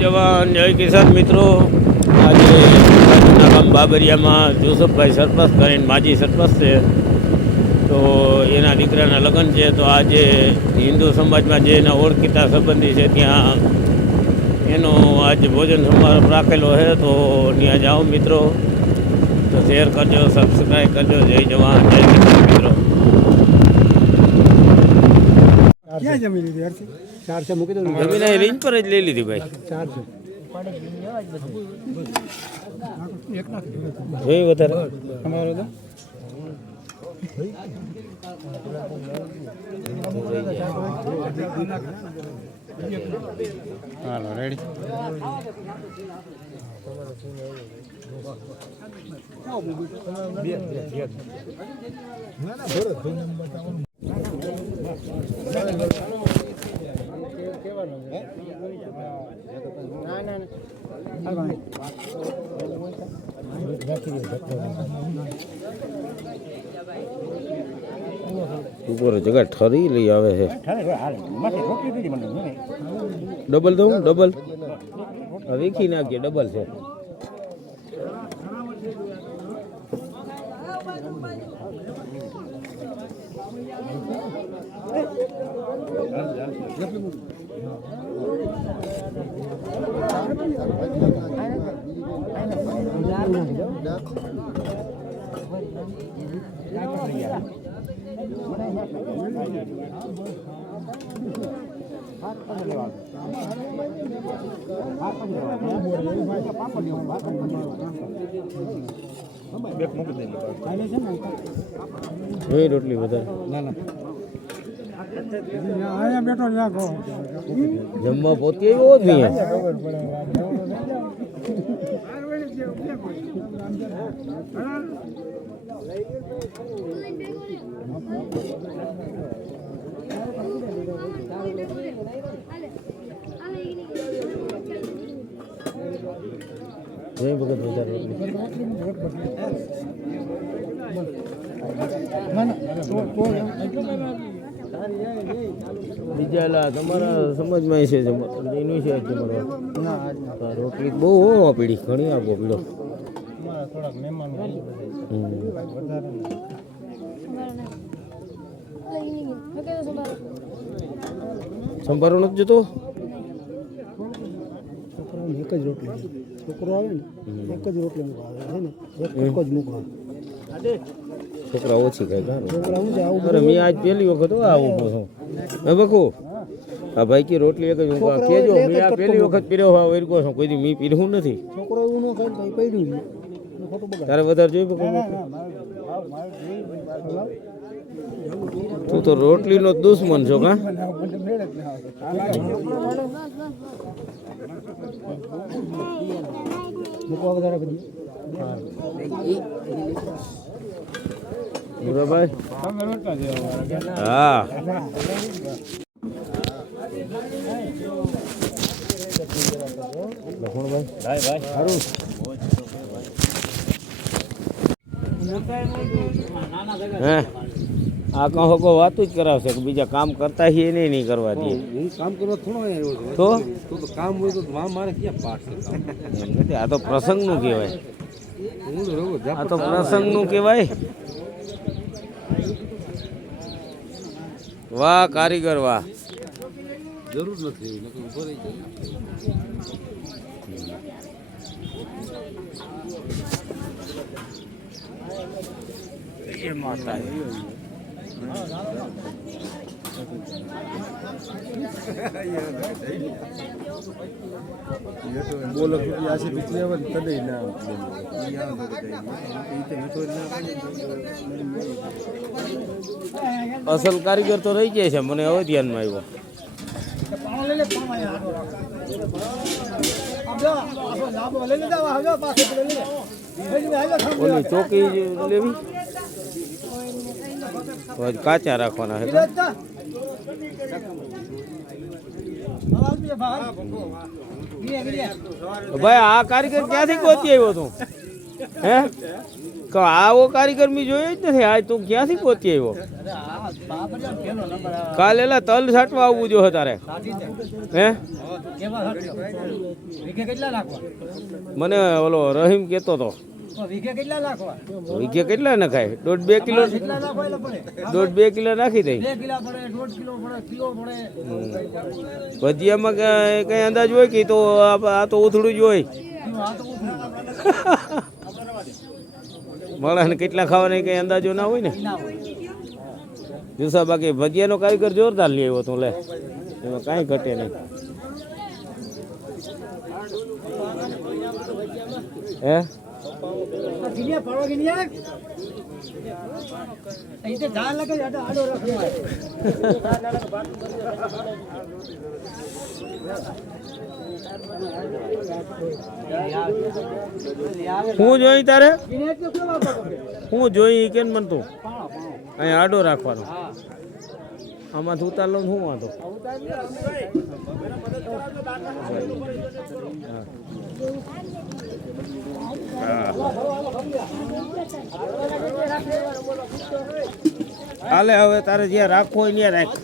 જવાન, જય કિસાન મિત્રો. આજે ગામ બાબરિયામાં જોસફભાઈ સરપંચ કરીને માજી સરપંચ છે. તો એના દીકરાના લગ્ન છે. તો આજે હિન્દુ સમાજમાં જે એના ઓળખીતા સંબંધી છે, ત્યાં એનો આજે ભોજન સમારંભ રાખેલો છે. તો ત્યાં જાઓ મિત્રો. તો શેર કરજો સબસ્ક્રાઈબ કરજો. જય જવાન, જય કિસાન મિત્રો. ક્યાં જમી લીધી ચારસો મૂકી દઉં જમીન અહીં રીંજ પર જ લઈ લીધી ભાઈ. ચારસો. જોઈ વધારે? તમારો તો? હાલો રેડી ઉપર જગા ઠરી લઈ આવે છે ડબલ દઉં ડબલ હવે વીખી નાખીએ ડબલ છે રોટલી વધારે અહીંયા બેઠો ત્યાં કહો જમવા પોતી આવ્યો જ નહીં જય ભગત વધારે રોટલી બીજા તમારા સમજમાં છે એનું છે તમારો. રોટલી બહુ હો પીડી ઘણી આપો પીડો થોડાક મહેમાન સંભારો નથી જતો? એક જ રોટલી છોકરો આવે ને એક જ રોટલી મૂકવા આવે છે ને એક જ મૂકવા છોકરા ઓછી ખાય કાં છોકરા શું છે આવું અરે મેં આજ પહેલી વખત હો આવું પૂછું હે બકુ આ ભાઈ કી રોટલી એક જ ઊંઘવા કેજો મેં આ પહેલી વખત પીર્યો હા વેરકો છું કોઈ દી મેં પીર્યું નથી છોકરો એવું ન ખાય તો પડ્યું ને ખોટું બગાડ તારે વધારે જોઈ બકુ તું તો રોટલીનો દુશ્મન છો કા મૂકવા વધારે બધી બરાબર હા લખમણભાઈ ભાઈ ભાઈ હે આ કહો કો વાતું જ કરાવશે કે બીજા કામ કરતા છીએ એને નહીં કરવા દે હું કામ કરવા થોડો આવ્યો છું તો તો તો કામ હોય તો મા મારે ક્યાં પાઠ છે કામ એમ નથી આ તો પ્રસંગનું કહેવાય હું તો રહું આ તો પ્રસંગનું કહેવાય વાહ કારીગર વાહ. જરૂર નથી એવી રહી જાય. માતા બોલો અસલ કારીગર તો રહી જાય છે, મને હવે ધ્યાનમાં આવ્યો. ચોકી લેવી? કાચા રાખવાના છે. ભાઈ આ કારીગર ક્યાંથી ગોતી આવ્યો તું? હે? કે આવો કારીગર મેં જોયો જ નથી. આ તું ક્યાંથી પહોંચી આવ્યો? કાલે એલા તલ છાંટવા આવવું જો તારે હે? મને ઓલો રહીમ કહેતો હતો વીઘે કેટલા નાખવા? વીઘે કેટલા નખાય? દોઢ બે કિલો દોઢ બે કિલો નાખી દઈ. ભજીયામાં કઈ અંદાજ હોય કે તો આ તો ઉથડું જ હોય? કિલો આ તો ઉઠું મળે ને કેટલા ખાવાના કઈ અંદાજો ના હોય ને? ના જુસા બાકી ભજીયાનો કારીગર જોરદાર લઈ આવ્યો તું લે. એમાં કાંઈ ઘટે નહીં. હે? અહીં તો લગે આડો આડો હું જોઈ તારે? હું જોઈ કે કેમ મન તું પાણો આડો રાખવાનો. હા આમાંથી ઉતાર લઉં શું વાંધો? હાલે, હવે તારે જ્યાં રાખવો હોય ત્યાં રાખ.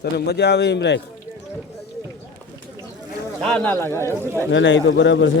તને મજા આવે એમ રાખ. ના ના એ તો બરાબર છે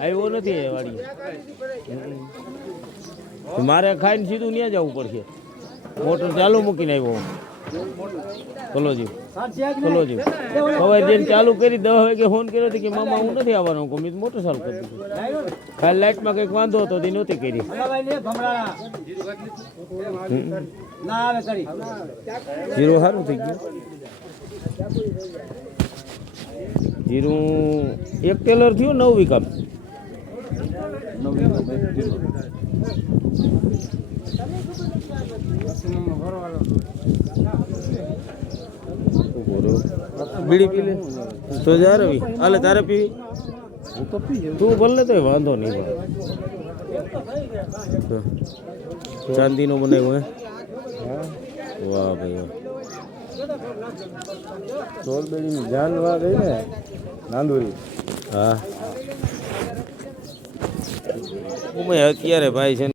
આવ્યો નથી એ મારે ખાઈને સીધું ત્યાં જવું પડશે. મોટર ચાલુ મૂકીને આવ્યો કલોજી કલોજી સવારે જઈને ચાલુ કરી દસ વાગે ફોન કર્યો હતો કે, મામા, હું નથી આવવાનો. હું મોટર ચાલુ કરી ખાલી લાઇટમાં કંઈક વાંધો હતો તે નહોતી કરી. જીરું સારું થઈ ગયું. જીરું એક ટેલર થયું નવ વીઘા બીડી પી લે તો જા રવિ હાલે તારે પીવી તું ભલે તો વાંધો નહીં ભાઈ. ચાંદીનો બનાવ્યો હે વાહ ભાઈ વાહ સોલબેડીની જાન વાત હે ને નાંદોરી હા ઉમે અત્યારે ભાઈ છે